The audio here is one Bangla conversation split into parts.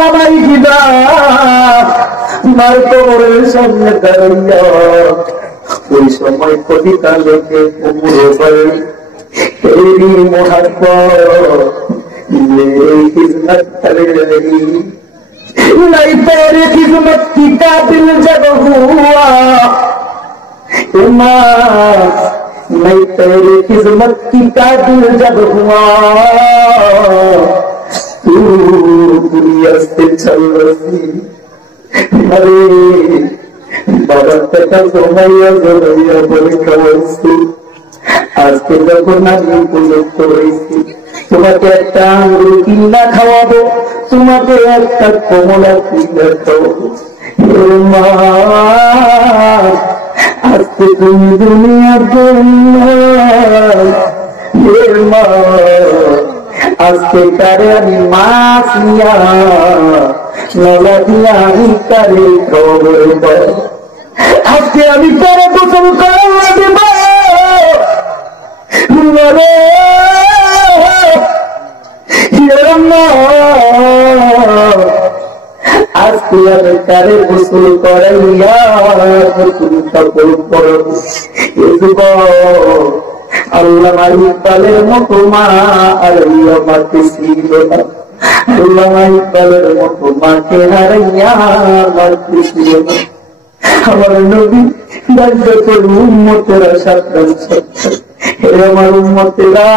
আল্লাহ ভাই গিদা মার কবরের সামনে দাঁড়াইয়া ওই সময় কবিতা লেখে কুমুরে ভাই तेरी मोहब्बत मेरी खिदमत कर रही नहीं तेरी खिदमत की काबिल जब हुआ नहीं तेरी खिदमत की काबिल जब हुआ तू दुनिया से चल रही अरे बाबा तेरा सोमैया जोड़ैया बोले कवैसी আজকে যখন আমি উপযুক্ত হয়েছি তোমাকে একটা আঙ্গুর কিনা খাওয়াবো তোমাকে একটা কমলা কিনা খাওয়াবো আজকে তুমি দুনিয়ার জন্য আজকে কারে আমি মাছ নিয়া নলা দিয়া আমি কারে খাওয়াবো আজকে আমি কারে গোসল করাবো দেব আজকে আমি কারে গোসল করাইয়া তুমি কাপড় পরব আল্লামা ইকবালের মতো মা আর মাকে ছিল না আল্লামা ইকবালের মতো মাকে হারাইয়া মাকে ছিল না আমার নবী দায়িত্ব করে উম্মতেরা সাবধান সাবধান হে আমার উম্মতেরা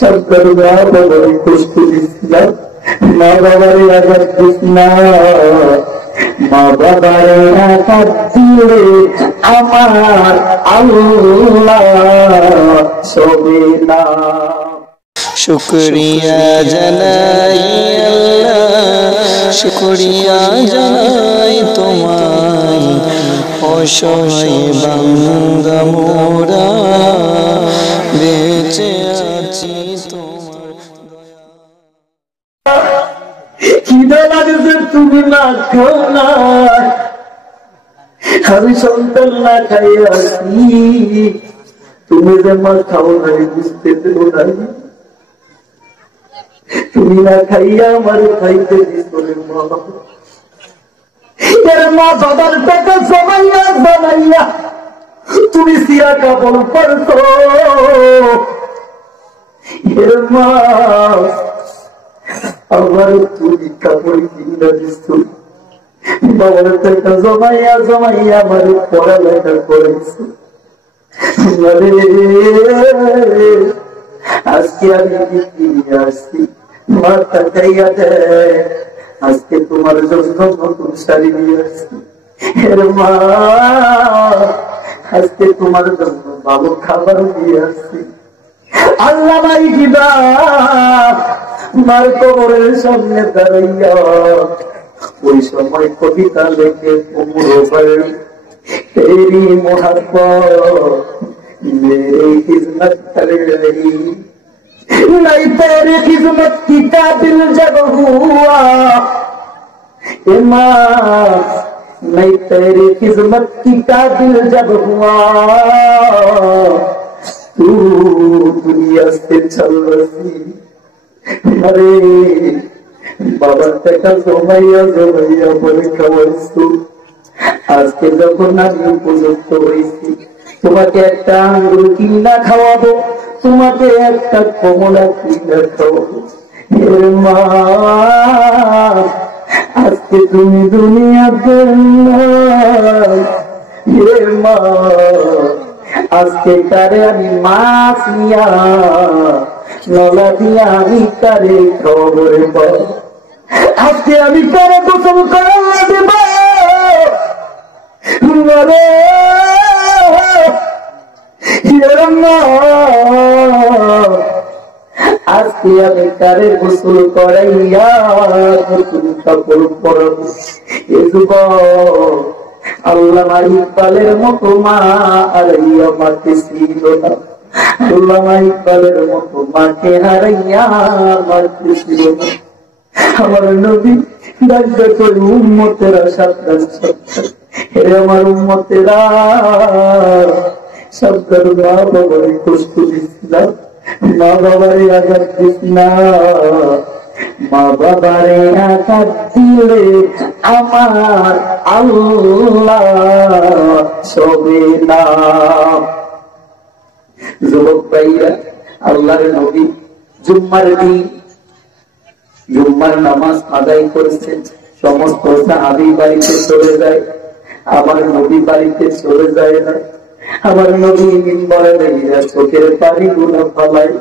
সরকার বাবারে কষ্ট দিচ্ছিলাম মা বাবারে আঘাত দিস না মা বাবারে আঘাত দিলে আমার আল্লাহ সবে না শুকরিয়া জানাই আল্লাহ শুকরিয়া জানাই তোমায় অসহায় বান্দা মোরা বেঁচে আছি তোমার দয়া খিদা লাগছে তুমি না খাও না আমি সন্তান না খাই আসি তুমি যে মা খাও নাই বুঝতে দেবো নাই তুমি না খাইয়া আমার খাইতে দিত মা বাবার টাকা জমাইয়া জমাইয়া তুমি সিয়া কাপড় পরছো মা আমার তুমি কাপড় কিনা দিস বাবার টাকা জমাইয়া জমাইয়া আমার পড়ালেখা করেছো আজকে আমি কিনে আসছি মা টাকাইয়া দেয় আজকে তোমার জন্য নতুন শাড়ি নিয়ে আসছি মা আজকে তোমার জন্য ভালো খাবার দিয়ে আসছি আল্লাহ ভাই গিদা মার কবরের সামনে দাঁড়াইয়া ওই সময় কবিতা লেখে কুমুরে ভাই तेरी मोहब्बत मेरी खिदमत कर रही नहीं तेरी खिदमत की काबिल जब हुआ नहीं तेरी खिदमत की काबिल जब हुआ तू दुनिया से चल रही अरे बाबा तेरा सोमैया जोड़ैया बोले कवैसी আজকে যখন আমি উপযুক্ত হয়েছি তোমাকে একটা আঙ্গুর কিনা খাওয়াবো তোমাকে একটা কমলা কিনা খাওয়াবো আজকে তুমি দুনিয়ার জন্য আজকে কারে আমি মাছ নিয়া নলা দিয়া আমি কারে খাওয়াবো আজকে আমি কারে গোসল করাবো দেব আজকে আমি কারে গোসল করাইয়া নতুন কাপড় পরব আল্লামা ইকবালের মতো মা আর মাকে ছিল না আল্লামা ইকবালের মতো মাকে হারাইয়া মাকে ছিল না আমার নবী দায়িত্ব করে উম্মতেরা সাবধান সাবধান হে আমার উম্মতেরা সরকার বাবারে কষ্ট দিচ্ছিলাম মা বাবারে আঘাত দিস না মা বাবারে আঘাত দিলে আমার আল্লাহ সবে না। যুবক ভাইরা, আল্লাহর নবী জুম্মার দিন জুম্মার নামাজ আদায় করেছেন, সমস্ত সাহাবী বাড়িতে চলে যায়, আমার নবী বাড়িতে চলে যায় না। আমার নবী মিম্বরে দাঁড়িয়ে চোখের পানি গুলো ফলায়।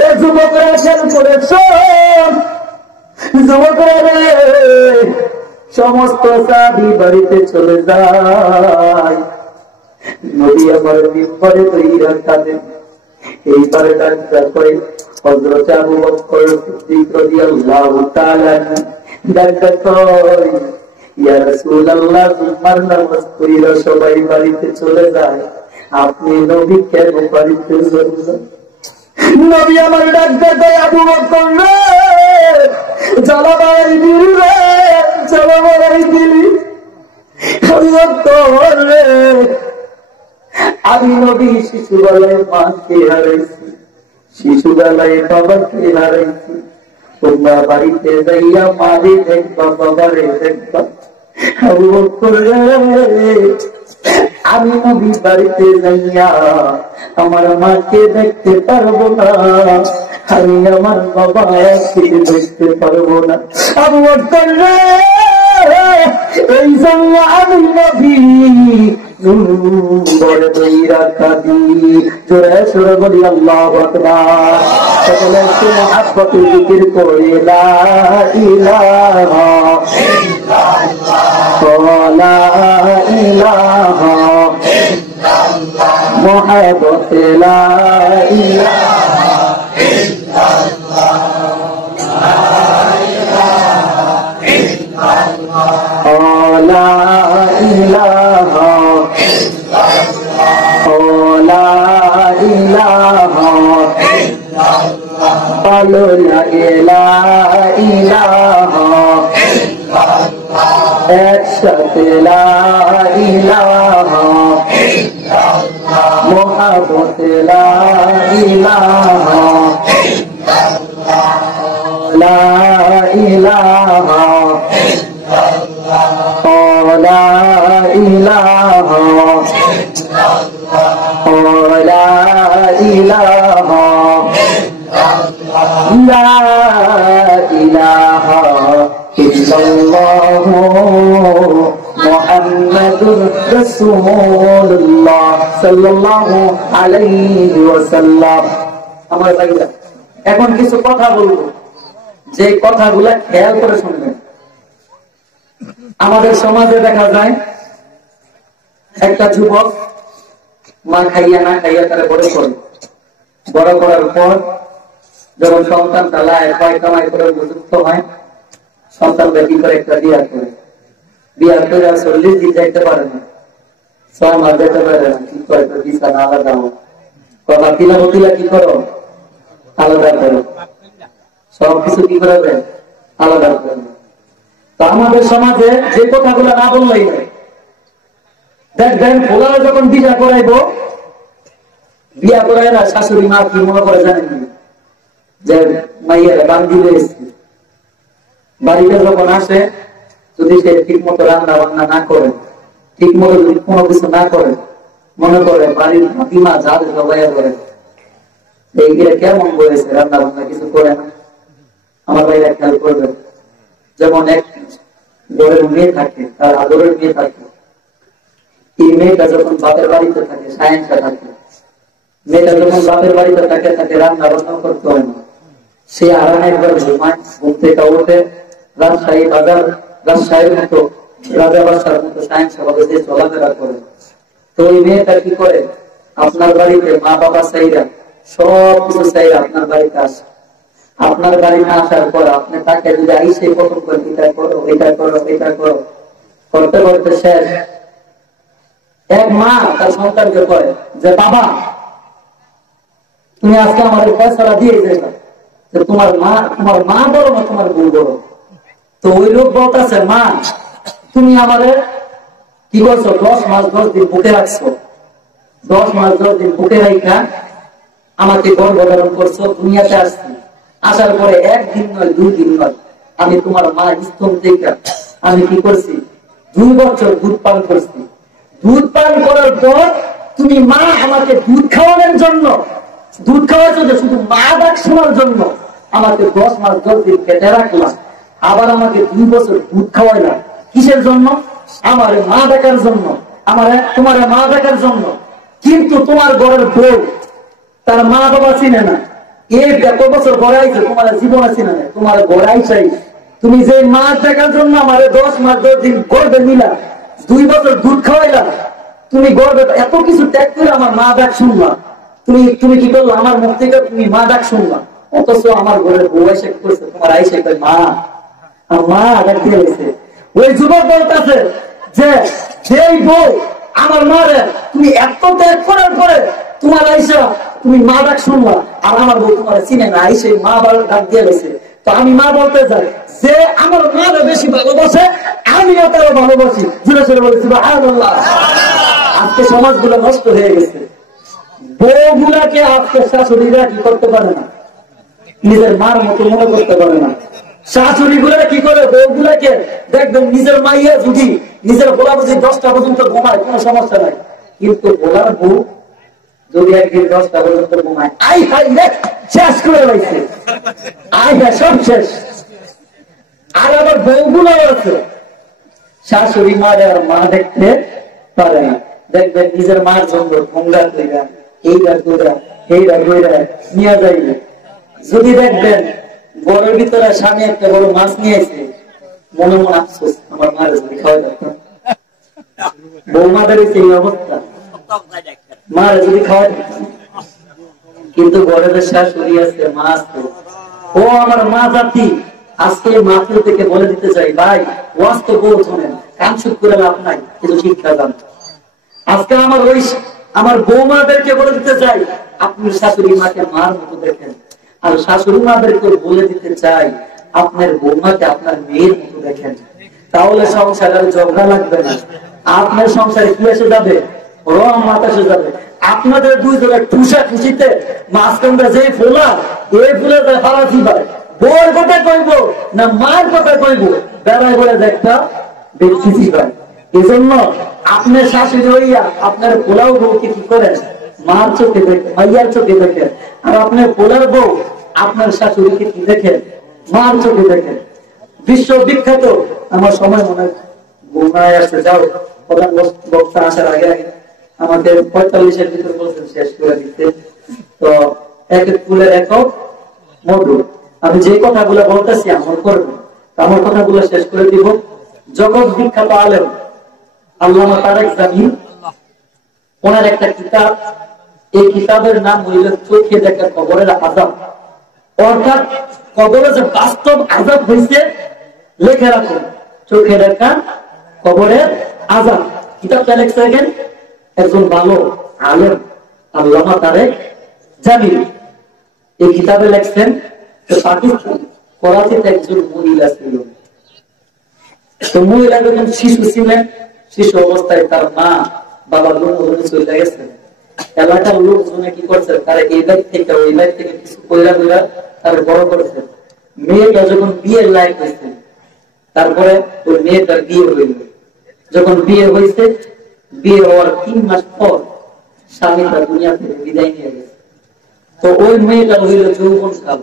এ যুবকরা খেয়াল করেছ, যুবকরা রে, সমস্ত সাহাবী বাড়িতে চলে যায়, নবী আমার মিম্বরে দাঁড়িয়ে কাঁদেন। এইবারে ডাক্তার করে হযরত আবু বকর সিদ্দিক রাদিয়াল্লাহু তাআলা ডাক্তার কয়, ইয়া রাসূলুল্লাহ, জুম্মার নামাজ পড়িয়া সবাই বাড়িতে চলে যায়, আপনি নবী কেন বাড়িতে চলে? নবী আমার ডাক্তার দেয়, আবু বকর রে, জ্বালা বাড়াই দিলি রে, জ্বালা বাড়াই দিলি। আবু বকর রে, আমি নবী শিশুবেলায় মাকে হারাইছি, শিশুবেলায় বাবাকে হারাইছি, তোমরা বাড়িতে যাইয়া মারে দেখবা, বাবারে দেখবা। আবু বকর রে, আমি নবী বাড়িতে যাইয়া আমার মাকে দেখতে পারবো না, আমি আমার বাবাকে দেখতে পারবো না। আবু বকর রে, এই জন্য আমি নবী বড় দইরা কাঁদি, জোরে সুরে বলি আল্লাহু আকবার। সকলে একটু মহব্বতে জিকির করে লা ইলাহা ইল্লাল্লাহ, লা ইলাহা ইল্লাল্লাহ, মহব্বতে লা ইলাহা ইল্লাল্লাহ, লা ইলাহা ভালো লাগে লা ইলাহা একসাথে লা ইলাহা মহব্বতে লা ইলাহা লা ইলাহা লা ইলাহা লা ইলাহা লা ইলাহা ইল্লাল্লাহু মুহাম্মাদুর রাসূলুল্লাহ সাল্লাল্লাহু আলাইহি ওয়াসাল্লাম। আমার ভাইরা, এখন কিছু কথা বলবো, যে কথাগুলা খেয়াল করে শুনবেন। আমাদের সমাজে দেখা যায় একটা যুবক মা খাইয়া না খাইয়া তারা বড় করে, বড় করার পর যখন সন্তান তালায় কয় কামাই করে উপযুক্ত হয়, সন্তানটা কি করে একটা বিয়া করে, বিয়া করে 40 দিন যাইতে পারে না, 6 মাস যেতে পারে না, কি করে তো বিছানা আলাদা হোক, কথা তিলা বতিলা কি করো আলাদা করো, সবকিছু কি করবে আলাদা করবে। তো আমাদের সমাজে যে কথাগুলো না বললেই হয়, দেখবেন ফোলারা যখন বিয়া করাইবো, বিয়া করাই না শাশুড়ি মা কি মনে করে জানেন, যে মাইয়ের বান্ধি এসছে, বাড়িতে যখন আসে যদি সে ঠিক মতো রান্না বান্না না করে, ঠিক মতো যদি কোনো কিছু না করে, মনে করে বাড়ির মাতিমা যা সবাই করে এইগুলো কেমন বলেছে, রান্না বান্না কিছু করে না। আমার ভাইরা খেয়াল করবে, যেমন এক ঘরের মেয়ে থাকে, তার আদরের মেয়ে থাকে, এই মেয়েটা যখন বাপের বাড়িতে থাকে, সায়েন্সটা থাকে, মেয়েটা যখন বাপের বাড়িতে থাকে, তাকে রান্না বান্না করতে হয় না, সে আরামে একবার ঘুমায়, ঘুম থেকে ওঠে, রাজশাহী বাজার, রাজশাহীর মতো রাজা বাসার মতো সায়েন্স ভাবে যে চলাফেরা করে। তো ওই মেয়েটা কি করে, আপনার বাড়িতে মা বাবা চাইরা সব কিছু চাইরা আপনার বাড়িতে আসে, আপনার বাড়িতে আসার পর আপনি তাকে যদি আইসে কখন করে এটা করো এটা করো এটা করো করতে করতে শেষ। এক মা তার সন্তানকে কয় যে বাবা তুমি আজকে আমাদের ফয়সালা দিয়ে যাবে, তোমার মা বড় না তোমার বউ বড়? তো ওই লোক বলতেছে, মা তুমি আমাদের কি করছো, 10 মাস 10 দিন বুকে রাখছো, 10 মাস 10 দিন বুকে রাখা আমাকে গর্ভধারণ করছো, দুনিয়াতে আসছি, আসার পরে একদিন নয় 2 দিন নয়, আমি তোমার মা স্তন থেকে আমি কি করছি 2 বছর দুধ পান করছি। দুধ পান করার পর তুমি মা আমাকে দুধ খাওয়ানোর জন্য, দুধ খাওয়ার জন্য শুধু মা ডাক শোনার জন্য আমাকে 10 মাস 10 দিন পেটে রাখলাম। আবার আমাকে 2 বছর দুধ খাওয়াইলাম। কিসের জন্য? আমার মা ডাকার জন্য, আমার তোমার মা ডাকার জন্য। কিন্তু তোমার ঘরের বউ তার মা বাবা চিনে না, এই এত বছর গড়াইছে, তোমার জীবন চিনে না, তোমার গড়াই চাই। তুমি যে মা ডাকার জন্য আমার 10 মাস 10 দিন গর্বে নিলা, 2 বছর দুধ খাওয়াইলা, তুমি গর্বে এত কিছু ত্যাগ করে আমার মা ডাক শুনলা। তুমি কি করলো? আমার মুখ থেকে তুমি মা ডাক শুনলা। অথচ আমার ঘরের বউ এসে করছে তোমার আইসে মা, মা ডাক দিয়ে গেছে। ওই যুবক বলতেছে যে সেই বউ আমার মারে তুমি এত ত্যাগ করার পরে তোমার আইসা তুমি মা ডাক শুনলা, আর আমার বউ তোমার চিনে না, আইসে মা ডাক দিয়ে গেছে। তো আমি মা বলতে চাই যে আমার মারে বেশি ভালোবাসে, আমিও তারও ভালোবাসি। জুড়ে জুড়ে বলেছি সুবহানাল্লাহ। আজকে সমাজগুলো নষ্ট হয়ে গেছে। বউগুলাকে আজকে শাশুড়িরা কি করতে পারে না, নিজের মার মতো মনে করতে পারে না। শাশুড়ি গুলা কি করে বউগুলাকে দেখবেন নিজের মাইয়া যদি নিজের বলা বুঝি 10টা পর্যন্ত ঘুমায় কোনো সমস্যা নাই, কিন্তু বলার বউ যদি একদিন 10টা পর্যন্ত ঘুমায়, আই হাই রে শেষ করে রয়েছে, আই হ্যাঁ সব শেষ। আর আবার বউগুলো আছে শাশুড়ি মারে আর মা দেখতে পারে না। দেখবেন নিজের মার জন্য ভঙ্গা কইরা এইটা কইরা এইটা কইরা নিয়ে যাইবে। যদি দেখবেন ঘরের ভিতরে স্বামী একটা বড় মাছ নিয়ে এসে মনে মনে আফসোস, আমার মারে যদি খাওয়া যেতাম। বৌমাদের এই অবস্থা, মারে যদি খাওয়া যেতাম। কিন্তু ঘরের শাশুড়ি আছে, মা আছে, ও আমার মা জাতি। আজকে মাকে থেকে বলে দিতে চাই ভাই, ওয়াজ তো বউ শোনেন, কান চুপ করে লাভ নাই, কিন্তু শিক্ষা দান। আজকে আমার বৌমাদেরকে বলে দিতে চাই, আপনি শাশুড়ি মাকে মার মতো দেখেন। আর শাশুড়ি মাদেরকে বলে দিতে চাই, আপনার বৌমাকে আপনার মেয়ের মতো দেখেন। তাহলে সংসারে ঝগড়া লাগবে না। আপনার সংসারে কি এসে যাবে? রং মাথা এসে যাবে। আপনাদের 2 জনের টুসা খুশিতে মাঝখানটা যে ফোলা, এই ফুলে ফারাসি ভাই বউর কথা কইব না মায়ের কথা কইব, বেড়ায় বলে একটা ব্যক্তি ভাই। এই জন্য আপনার শাশুড়ি হইয়া আপনার পোলাও বউকে কি করেন? মার চোখে দেখেন, মাইয়ার চোখে দেখেন। আর আপনার পোলার বউ আপনার শাশুড়িকে কি দেখেন? মার চোখে দেখেন। বিশ্ববিখ্যাত, আমার সময় মনে ঘুমায় আসতে যাও, প্রধান বক্তা আসার আগে আগে আমাদের 45-এর ভিতরে বলছেন শেষ করে দিতে। তো এক এক ফুলের একক মধু। আমি যে কথাগুলো বলতেছি আমল করবো, আমার কথাগুলো শেষ করে দিব। জগৎ বিখ্যাত আলেম আল্লামা তারেক জামিল, ওনার একটা কিতাব, এই কিতাবের নাম হইল চোখে দেখা কবরের আযাব। অর্থাৎ কবরে যে বাস্তব আযাব হয়েছে লেখে রাখুন, চোখে দেখা কবরের আযাব। কিতাবটা লেখছেন একজন ভালো আলেম আল্লামা তারেক জামিল। এই কিতাবে লেখছেন পাকিস্তান করাচিতে একজন মহিলা ছিল। তো মহিলা যখন শিশু ছিলেন, শিশু অবস্থায় তার মা বাবা দুজনে চলে গেছেন। এলাকার লোকজনে কি করছে, তারা এই বাইক থেকে ওই বাইক থেকে কিছু কইরা কইরা তার বড় করেছে। মেয়েটা যখন বিয়ের লায়ক হয়েছে, তারপরে ওই মেয়েটার বিয়ে হইল। যখন বিয়ে হয়েছে, বিয়ে হওয়ার 3 মাস পর স্বামী তার দুনিয়া থেকে বিদায় নিয়ে গেছে। তো ওই মেয়েটা হইল যৌবন কাল।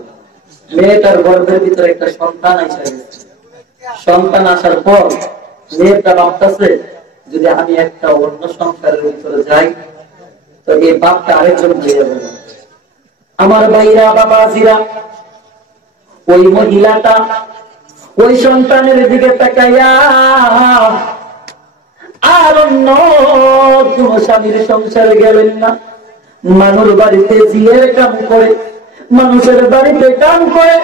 মেয়েটার গর্ভের ভিতরে একটা সন্তান এসে গেছে। সন্তান আসার পর মেয়েটা ভাবতেছে, যদি আমি একটা অন্য সংসারের ভিতরে যাই তো এই বাপটা আরেকজন হয়ে যাবে। আমার ভাইরা বাবাজিরা, ওই মহিলাটা ওই সন্তানের দিকে তাকাইয়া আর অন্য কোন স্বামীর সংসারে গেলেন না। মানুষ বাড়িতে জিয়ের কাম করে, মানুষের বাড়িতে কাম করে,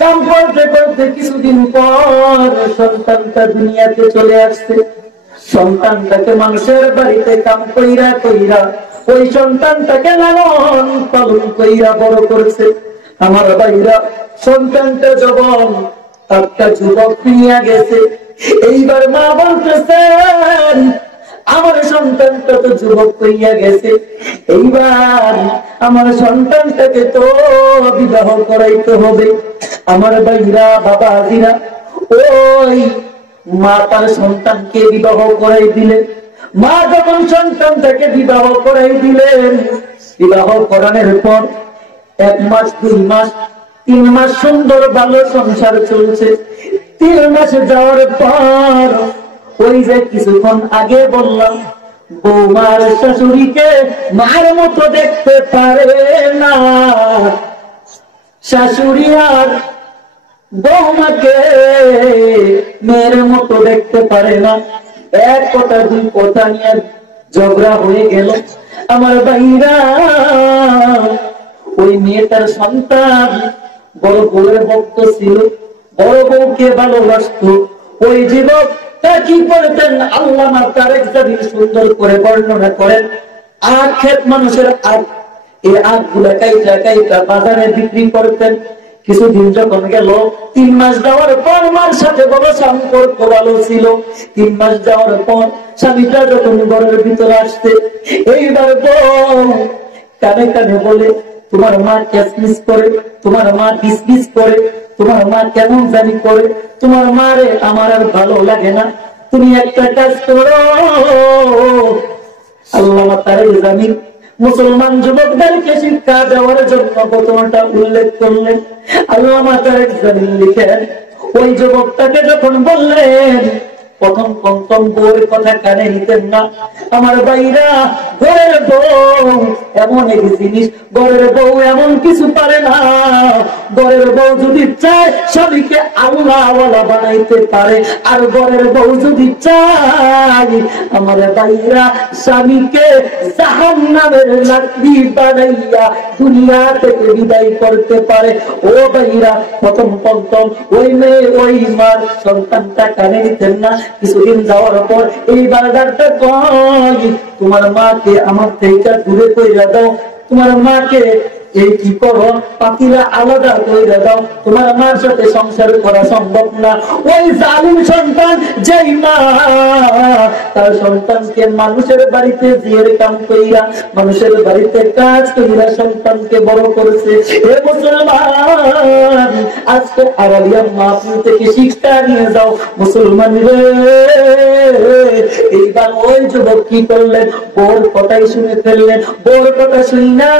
কাম করতে করতে কিছুদিন পর সন্তানটা দুনিয়াতে চলে আসছে। সন্তানটাকে মানুষের বাড়িতে কাম কইরা কইরা ওই সন্তানটাকে লালন পালন কইরা বড় করছে। আমার ভাইরা, সন্তানটা যখন একটা যুবক নিয়ে গেছে, এইবার মা বলতেছেন আমার সন্তানটা তো যুবক হইয়া গেছে, এইবার আমার সন্তানটাকে তো বিবাহ করাইতে হবে। আমার ভাইরা বাবাজিরা, ওই মা তার সন্তানকে বিবাহ করাই দিলেন। মা যখন সন্তানটাকে বিবাহ করাই দিলেন, বিবাহ করানোর পর 1 মাস 2 মাস 3 মাস সুন্দর ভালো সংসার চলছে। 3 মাসে যাওয়ার পর ওই যে কিছুক্ষণ আগে বললাম, বৌমার শাশুড়িকে মার মতো দেখতে পারে না, শাশুড়ি আর বৌমাকে মেয়ের মতো দেখতে পারে না। 1 কথা 2 কথা নিয়ে ঝগড়া হয়ে গেল। আমার ভাইরা, ওই মেয়েটার সন্তান বড় বউয়ের ভক্ত ছিল, বড় বউকে ভালোবাসতো। ওই যুবক তা কি করতেন, আল্লামা তারেক জামিল সুন্দর করে বর্ণনা করেন। আখ ক্ষেত মানুষের আখ, এই আখ গুলা কাইটা কাইটা বাজারে বিক্রি করতেন। কিছুদিন যখন গেল, 3 মাস যাওয়ার পর মার সাথে বড় সম্পর্ক ভালো ছিল। 3 মাস যাওয়ার পর স্বামীটা যখন ঘরের ভিতরে আসছে, এইবার বউ কানে কানে বলে, তোমার মা ক্যাসমিস করে, তোমার মা বিসবিস করে, তোমার মা কেমন জানি করে, তোমার মারে আমার আর ভালো লাগে না। তুমি একটা কাজ করো। আল্লামা তারেক জামিল মুসলমান যুবকদেরকে শিক্ষা দেওয়ার জন্য ঘটনাটা উল্লেখ করলেন। আল্লামা তারেক জামিল লিখেন, ওই যুবকটাকে যখন বললেন, প্রথম বউয়ের কথা কানে নিতেন না। আমার ভাইরা, ঘরের বউ এমন এক জিনিস, ঘরের বউ এমন কিছু পারে না। ঘরের বউ যদি চায় স্বামীকে আল্লাহওয়ালা বানাইতে পারে, আর ঘরের বউ যদি চায় আমার ভাইরা স্বামীকে জাহান্নামের লাকড়ি বানাইয়া দুনিয়া থেকে বিদায় করতে পারে। ও ভাইরা, প্রথম ওই মেয়ে ওই মার সন্তানটা কানে নিতেন না। কিছুদিন যাওয়ার পর এইবার ডাক্তার কয়, তোমার মাকে আমার থেকে দূরে কইরা দাও, তোমার মাকে এই কি করো, পাখিরা আলাদা করে দাও, তোমার মার সাথে সংসার করা সম্ভব না। ওই জালিম সন্তান, যেই মা তার সন্তানকে মানুষের বাড়িতে জিয়ের কাম কইরা, মানুষের বাড়িতে কাজ কইরা সন্তানকে বড় করেছে। হে মুসলমান, আজকে আড়ালিয়া মাহফিল থেকে শিক্ষা নিয়ে যাও মুসলমান রে। এইবার ওই যুবক কি করলেন, বউর কথাই শুনে ফেললেন। বউর কথা শুনি না,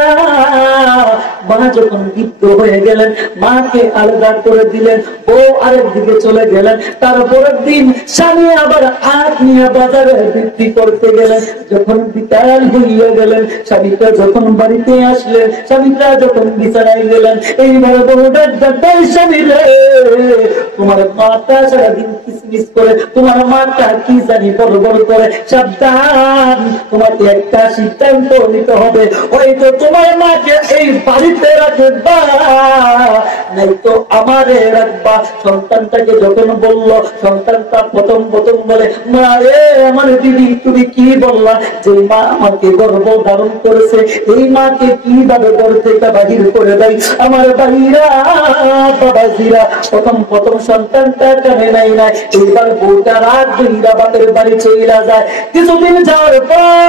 মা যখন বৃদ্ধ হয়ে গেলেন, মাকে আলাদা করে দিলেন, বউ আরেক দিকে চলে গেলেন। তারপরের দিন স্বামী আবার আখ নিয়ে বাজারে বিক্রি করতে গেলেন। যখন বিকাল হইয়া গেলেন, স্বামীটা যখন বাড়িতে আসলেন, স্বামীটা যখন বিছানায় গেলেন, এইবার বউটা ডাক্তার, স্বামী রে, তোমার মাটা সারাদিন কিসমিস করে, তোমার মাটা কি জানি বড় বড় করে, সাবধান, তোমাকে একটা সিদ্ধান্ত নিতে হবে। হয়তো তোমার মাকে এই বাড়িতে রাখবা, নাই তো আমারে রাখবা। সন্তানটাকে যখন বললো, সন্তানটা প্রথম বলে, মা রে, আমার দিদি তুমি কি বললা, যে মা আমাকে গর্ভ ধারণ করেছে, এই মাকে কিভাবে ঘর থেকে বাহির করে দেয়। আমার ভাইরা বাবাজিরা, প্রথম সন্তানটা কানে নাই নাই। এইবার বউটা রাত দুইরা বাপের বাড়ি চলে যায়। কিছুদিন যাওয়ার পর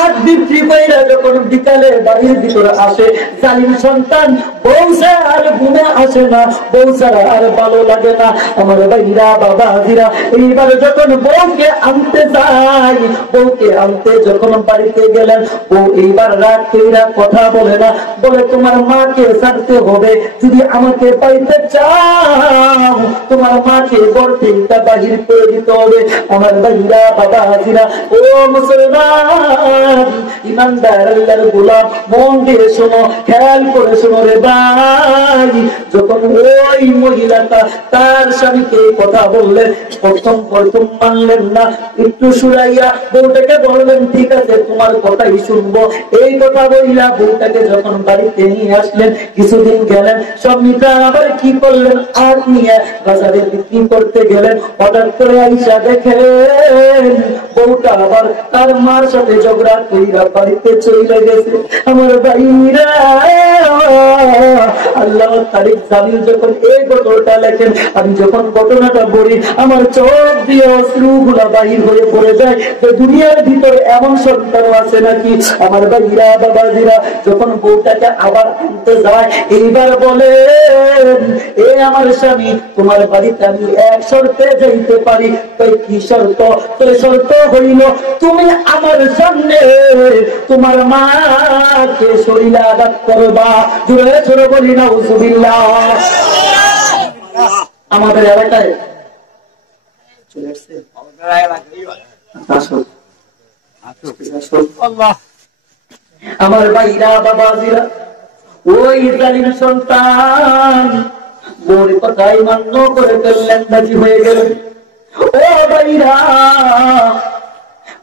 আজ বিক্রি কইরা যখন বিকালে বাড়ির ভিতরে আসে, জালিম সন্তান বউ ছাড়া আর ঘুমে আসে না, বউ ছাড়া আর ভালো লাগে না। আমার ভাইরা বাবাজিরা, এইবার যখন বউকে আনতে যাই, বউকে আনতে যখন বাড়িতে গেলেন, বউ এইবার রাত কইরা কথা বলে না, বলে তোমার মাকে ছাড়তে হবে। যদি আমাকে পাইতে চাও, তোমার মাকে ঘর থেকে বাহির করে দিতে হবে। আমার ভাইরা বাবাজিরা, ও মুসলমান ইমানদার আল্লাহর গোলাম, মন দিয়ে শোনো, খেয়াল করে শোনো রে ভাই। যখন ওই মহিলাটা তার স্বামীকে কথা বললেন, প্রথম মানলেন না, একটু শুনাইয়া বউটাকে বললেন, ঠিক আছে তোমার কথাই শুনবো। এই কথা বলিয়া বউটাকে যখন বাড়িতে নিয়ে আসলেন, কিছুদিন গেলেন, স্বামীটা আবার কি করলেন, আর মাছ নিয়ে বাজারে বিক্রি করতে গেলেন। হঠাৎ করে আইসা দেখেন বউটা আবার তার মার সাথে ঝগড়া কইরা বাড়িতে চলে গেছে। আমার ভাইরা, আল্লাহ তারিখ জামিল যখন এই ঘটনাটা লেখেন, আমি যখন ঘটনাটা বলি আমার চোখ দিয়ে অশ্রুগুলা বাহির হয়ে পড়ে যায় যে দুনিয়ার ভিতরে এমন সন্তান আছে নাকি। আমার ভাইরা বাবাজিরা, যখন বউটাকে আবার আনতে যায় এইবার বলে, এ আমার স্বামী, তোমার বাড়িতে আমি এক শর্তে যাইতে পারি। তাই কি শর্ত? তোর শর্ত হইল তুমি আমার সামনে তোমার মাকে শরীরে আঘাত করবা। জোরে জোরে বলি না উযুবিল্লাহ। আমাদের এলাকায় চলে আসছে আমার ভাইরা বাবাজিরা, ওই জালিম সন্তান বউর কথাই মান্য করে ফেললেন, রাজি হয়ে গেলেন। ও ভাইরা,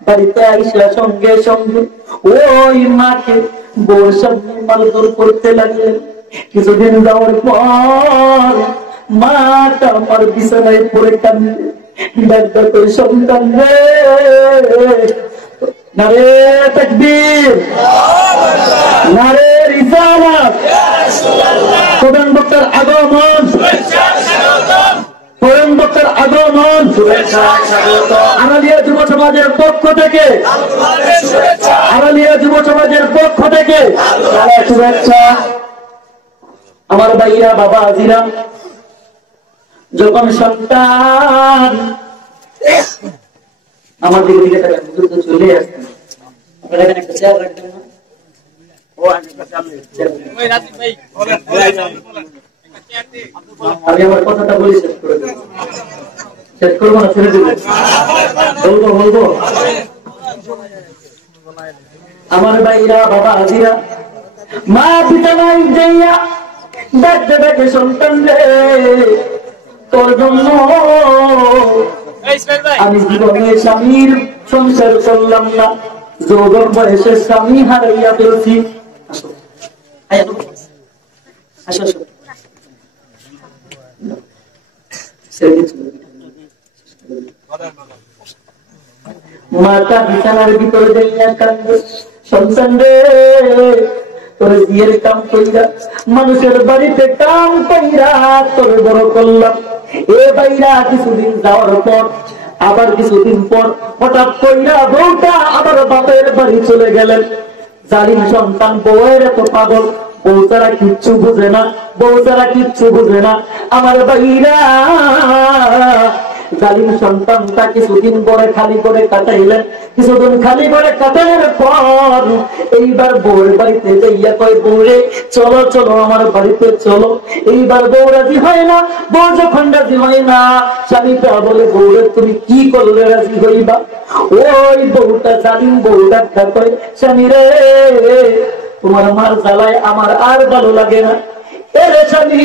বাড়িতে আইসা সঙ্গে সঙ্গে ওই মাকে বউর সামনে মারধর করতে লাগলেন। কিছুদিন যাওয়ার পর মাটা আমার বিছানায় পড়ে কান্দে, ডাক্তার করে সন্তান রে, নারে তাকবীর, নারে রিসালাত, প্রধান বক্তার আগমন, প্রধান বক্তার আগমন, আড়ালিয়া যুব সমাজের পক্ষ থেকে, আড়ালিয়া যুব সমাজের পক্ষ থেকে শুভেচ্ছা। আমার ভাইরা বাবা আজিরা, যখন সন্তান আমার দিকে চলে আসতেন, আপনারা এখানে একটা চেয়ার রাখবেন না? আমি আমার কথাটা বলি শেষ করে দেব, শেষ করবো না, ছেড়ে দেবো, বলবো বলবো। আমার ভাইরা বাবা আজিরা, মা পিতা নাই যাইয়া ডাকতে ডাকে সন্তান রে, তোর জন্য আমি জীবনে স্বামীর সংসার করলাম না, যৌবন বয়সে স্বামী হারাইয়া ফেলছি। আসো আসো আসো, মাতা বিছানার ভিতরে যাইয়া কান্দে, সন্তান রে তোর বিয়ের কাম কইরা, মানুষের বাড়িতে কাম কইরা তোর বড় করলাম। এ বাইরা কিছুদিন যাওয়ার পর, আবার কিছুদিন পর হঠাৎ কইরা বউটা আবার বাপের বাড়ি চলে গেলেন। জালিম সন্তান বউয়ের এত পাগল, বউ তারা কিচ্ছু বুঝে না, বউ তারা কিচ্ছু বুঝে না। আমার ভাইরা, জালিম সন্তানটা কিছুদিন পরে খালি করে কাটাইলেন। কিছুদিন খালি করে কাটানোর পর এইবার বউর বাড়িতে যাইয়া কয়, বউরে চলো চলো আমার বাড়িতে চলো। এইবার বউ রাজি হয় না। বউ যখন রাজি হয় না, স্বামীটা বলে, বউরে তুমি কি করলে রাজি হইবা? ওই বউটা জালিম বউটা কয়, স্বামী রে তোমার মার জ্বালায় আমার আর ভালো লাগে না। এরে স্বামী,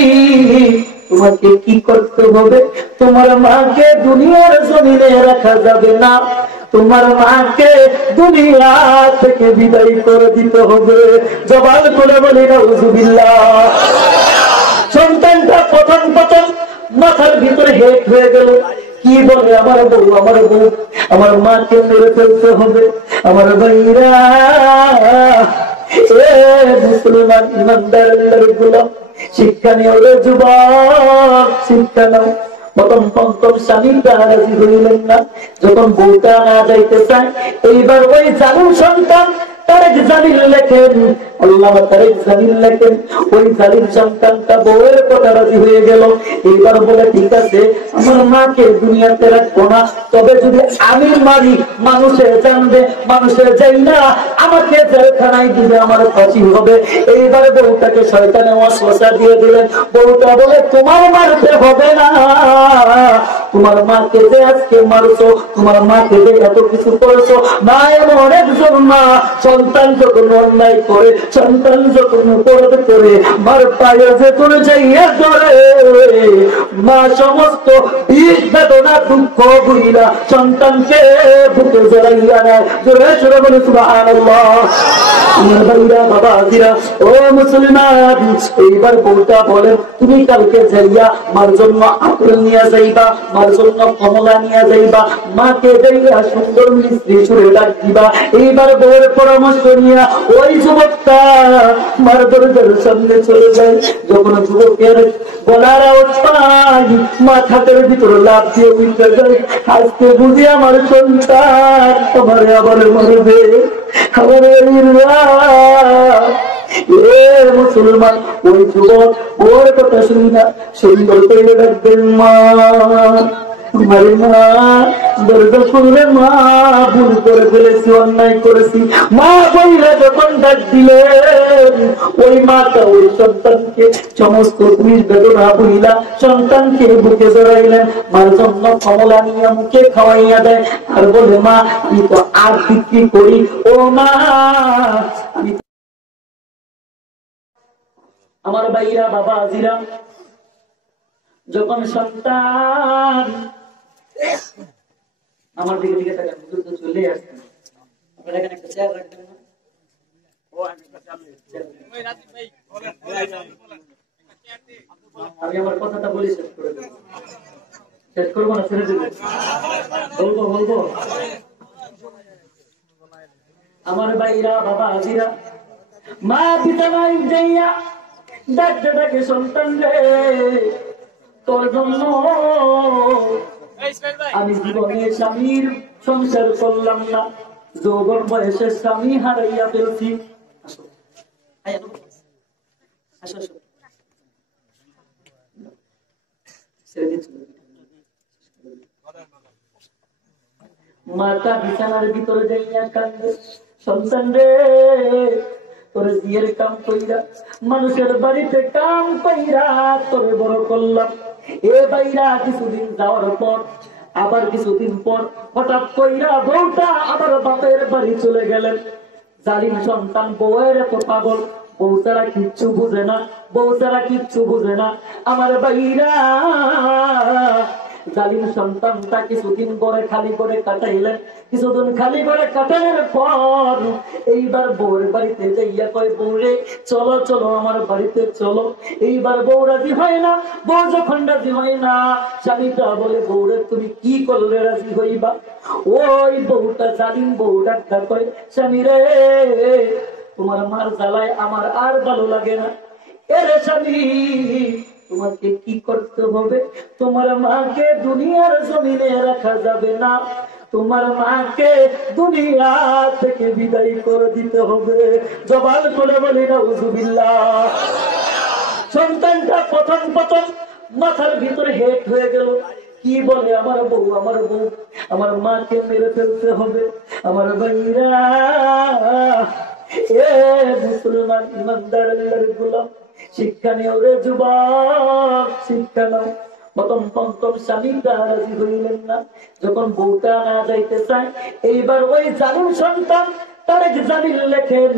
তোমাকে কি করতে হবে? তোমার মাকে দুনিয়ার জমিনে রাখা যাবে না, তোমার মাকে দুনিয়া থেকে বিদায় করে দিতে হবে। জবান করে বলি নাউযুবিল্লাহ। সন্তানটা প্রথম প্রথম মাথার ভিতরে হেট হয়ে গেল, কি বলে আমার বউ, আমার বউ, আমার মাকে মেরে ফেলতে হবে। আমার ভাইরা, এ মুসলমান ইমানদার আল্লাহর গোলাম, শিক্ষা নিয়ে যুবক, শিক্ষা নাও। প্রথম পঞ্চম স্বামীটা রাজি হইলেন না, যখন বউটা না যাইতে চায়, এইবার ওই জালিম সন্তান তারেক জামিল লেখেন, আল্লাহ তারেক জামিল লেখেন, ওই জালিম সন্তানটা বউয়ের কথা রাজি হয়ে গেল। এইবার বলে, ঠিক আছে আমার মাকে দুনিয়াতে রাখবো না, তবে যদি আমি মারি মানুষে জানবে, মানুষে যাই না আমাকে জেলখানায় দিবে, আমার ফাঁসি হবে। এইবার বউটাকে শয়তানে ওয়াসওয়াসা দিয়ে দিলেন। বউটা বলে, তোমার মারতে হবে না, তোমার মাকে যে আজকে মারছো, তোমার মাকে যে এত কিছু করেছো, না এমন একজন মা সন্তান যখন অন্যায় করে, সন্তান যখন অপরাধ করে, মার পায়ে যে করে যাইয়া ধরে মা সমস্ত বিষ বেদনা দুঃখ বুঝিলা সন্তানকে বুকে জড়াইয়া নেয়। জোরে জোরে বলে সুবহানাল্লাহ। আমার ভাইরা বাবা আজিরা ও মুসলমান, এইবার বউটা বলে তুমি কালকে যাইয়া মার জন্য আপেল নিয়ে যাইবা, মার জন্য কমলা নিয়ে যাইবা, মাকে যাইয়া সুন্দর মিষ্টি সুরে ডাক দিবা। এইবার বউয়ের পরামর্শ নিয়ে ওই যুবকটা মার দরজার সামনে চলে যায়। যখন যুবকের গলার আওয়াজ পাই মাথাটার ভিতরে লাফ দিয়ে উঠে যায়, আজকে বুঝি আমার সন্তান আমার আবার মরবে। আমার মুসলমান ওই যুবক ওর কথা শুনি না, সুন্দর করে ডাকবেন মা, মারে মা দরজা খুলবে মা, ভুল করে ফেলেছি, অন্যায় করেছি। মা বইরা যখন ডাক দিলেন ওই মাতা ওই সন্তানকে সমস্ত বিষ বেদনা বইলা সন্তানকে বুকে জড়াইলেন, মার জন্য কমলা নিয়ে মুখে খাওয়াইয়া দেয় আর বলে মা আমি তো আর বিক্রি করি, ও মা আমি। আমার ভাইরা বাবা আজিরা যখন সন্তান আমার দিকে দিকে তাকান, হুজুর তো চলে আসছে, আপনারা এখানে একটা চেয়ার রাখবেন না? আমি আমার কথাটা বলি শেষ করে দেব, শেষ করবো না ছেড়ে দেবো? বলবো আমার ভাইরা বাবা আজিরা মা বিছানায় যাইয়া ডাকতে ডাকে সন্তান রে তোর জন্য আমি জীবনে স্বামীর সংসার করলাম না, যৌবন বয়সে স্বামী হারাইয়া ফেলছি। মাতা বিছানার ভিতরে যাইয়া কান্দে, সন্তান রে তোরে বিয়ের কাম কইরা মানুষের বাড়িতে কাম কইরা তোরে বড় করলাম। এ বাইরা কিছুদিন যাওয়ার পর আবার কিছুদিন পর হঠাৎ কইরা বউটা আবার বাপের বাড়ি চলে গেলেন। জালিম সন্তান বউয়ের এত পাগল, বউ ছাড়া কিচ্ছু বুঝে না, বউ ছাড়া কিচ্ছু বুঝে না। আমার বাইরা জালিম সন্তানটা কিছুদিন করে খালি করে কাটাইলেন, কিছুদিন খালি করে কাটানোর পর এইবার বউর বাড়িতে যাইয়া কয় বউরে চলো চলো আমার বাড়িতে চলো। এইবার বউ রাজি হয় না, বউ যখন রাজি হয় না স্বামীটা বলে বউরে তুমি কি করলে রাজি হইবা? ওই বউটা জালিম বউ ডাক্তার কয় স্বামী রে তোমার মার জ্বালায় আমার আর ভালো লাগে না। এরে স্বামী তোমাকে কি করতে হবে? তোমার মাকে দুনিয়ার জমিনে রাখা যাবে না, তোমার মাকে দুনিয়া থেকে বিদায় করে দিতে হবে। জবান করে বলি নাউজুবিল্লাহ। সন্তানটা প্রথম মাথার ভিতরে হেট হয়ে গেল, কি বলে আমার বউ আমার মাকে মেরে ফেলতে হবে। আমার ভাইরা এ মুসলমান ইমানদার আল্লাহর গোলাম শিক্ষা নিও রে যুবক, শিক্ষা নাও। প্রথম স্বামীটা রাজি হইলেন না, যখন বউটা না যাইতে চায় এইবার ওই জালিম সন্তান তারেক জামিল লেখেন,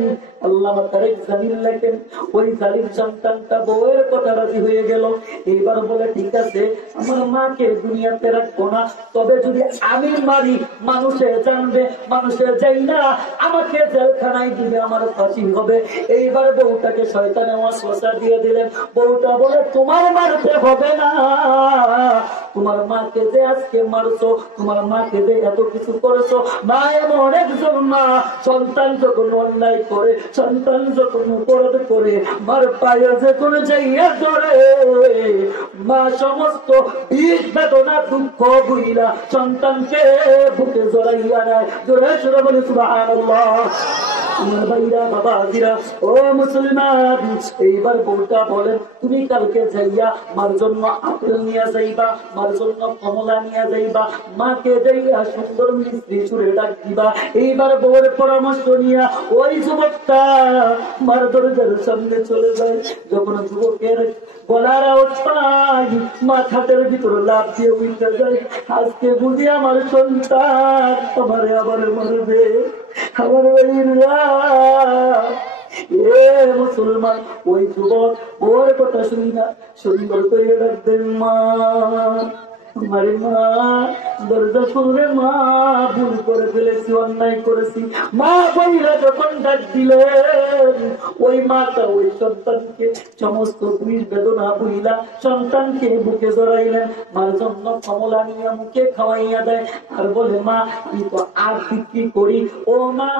আল্লামা তারেক জামিল লেখেন ওই জালিম সন্তানটা বউয়ের কথা রাজি হয়ে গেল। এইবার বলে ঠিক আছে আমার মাকে দুনিয়াতে রাখবো না, তবে যদি আমি মারি মানুষে জানবে, মানুষে যাই না আমাকে জেলখানায় দিবে, আমার ফাঁসি হবে। এইবার বউটাকে শয়তানে ওয়াসওয়াসা দিয়ে দিলেন। বউটা বলে তোমার মারতে হবে না, তোমার মাকে যে আজকে মারছো, তোমার মাকে যে এত কিছু করেছো, মা এমন একজন মা সন্তান যখন অন্যায় করে, সন্তান যখন অপরাধ করে মার পায়ে যে কোনো যাইয়া ধরে, মা সমস্ত বিষ বেদনা দুঃখ বুঝিলা সন্তানকে বুকে জড়াইয়া নেয়। জোরে জোরে বলি সুবহানাল্লাহ। আমার ভাইরা বাবা আজিরা ও মুসলমান, এইবার বউটা বলেন তুমি কালকে যাইয়া মার জন্য আপেল নিয়ে যাইবা, মার জন্য কমলা নিয়ে যাইবা, মাকে যাইয়া সুন্দর মিষ্টি সুরে ডাক দিবা। এইবার বউয়ের পরামর্শ নিয়ে ওই যুবকটা মার দরজার সামনে চলে যায়। যখন যুবকের গলার আওয়াজ পাই মাথাটার ভিতরে লাফ দিয়ে উঠে যায়, আজকে বুঝি আমার সন্তান আমারে আবার মরবে। আমার এ মুসলমান, ওই যুবক ওর কথা শুনি না, সুন্দর করে ডাকতেন মা, মারে মা, দরজা খুলবে মা, ভুল করে ফেলেছি, অন্যায় করেছি। মা বইরা যখন ডাক দিলেন, ওই মাতা ওই সন্তানকে সমস্ত দুই বেদনা বইলা সন্তানকে বুকে জড়াইলেন, মার জন্য কমলা নিয়ে মুখে খাওয়াইয়া দেয় আর বলে, মা আমি তো আর বিক্রি করি, ও মা